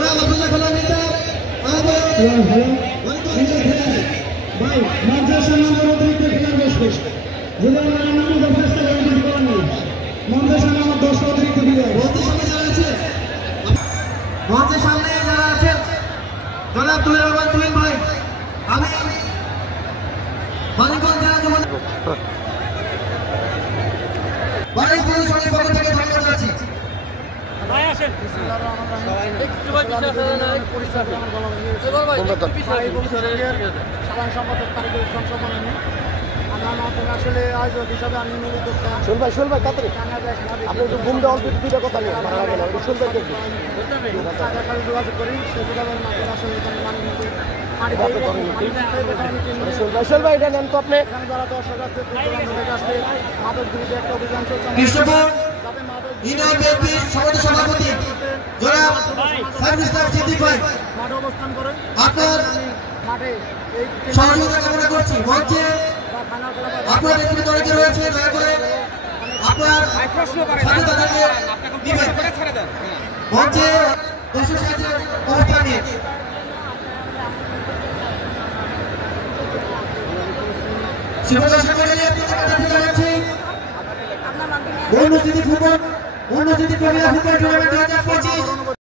জনাব আব্দুল্লাহ খোলা নেতা ভাই মাদ্রাসা নাম্বার অতিরিক্ত খেলার বসবে যদি আমরা নামাজের চেষ্টা করি কিছু করার নেই মাদ্রাসা নাম্বার 10 অতিরিক্ত প্লেয়ার মঞ্চের সামনে যারা আছেন জনাব তুহিন রহমান তুহিন ভাই আমি মানিকগঞ্জ জেলা যুবদল মানিকগঞ্জ সমিতির পক্ষ থেকে ধন্যবাদ জানাচ্ছি। ভাই আসেন বিসমিল্লাহির রহমানির রহিম একটু ভাই পিছনে আমার গলা ভেঙে গেছে ভাই একটু পিছনে সাধারণ সম্পাদক তারিকুল ইসলাম সম্মাননীয় আমরা আসলে আয়োজক হিসাবে আমি নিয়মিত শোল ভাই তাড়াতাড়ি আপনি একটু ঘুম দেওয়ার দুইটা কথা নিয়ে ভালো লাগে না শোল ভাই দেখি সাথে যোগাযোগ করি সেই যোগাযোগের মাধ্যমে আসলে এখানে শোল ভাই এটা নেন তো আপনি যারা দর্শক আছে মাদক বিরুদ্ধে একটা অভিযান চলছে কৃষ্ণপুর ইউনিয়ন বিএনপির সভাপতি জনাব সাইফুল ইসলাম সিদ্দিক ভাই মাঠে অবস্থান করেন আপনার মাঠে সহযোগিতা কামনা করছি মঞ্চে আপনার নেতৃত্বে অনেকে রয়েছে দয়া করে আপনার সাথে তাদেরকে দিবেন মঞ্চে দর্শক সাথে অবস্থান নিয়ে মনস্মৃতি ফুটবল মনস্মৃতি ফুটবল টুর্নামেন্ট 2025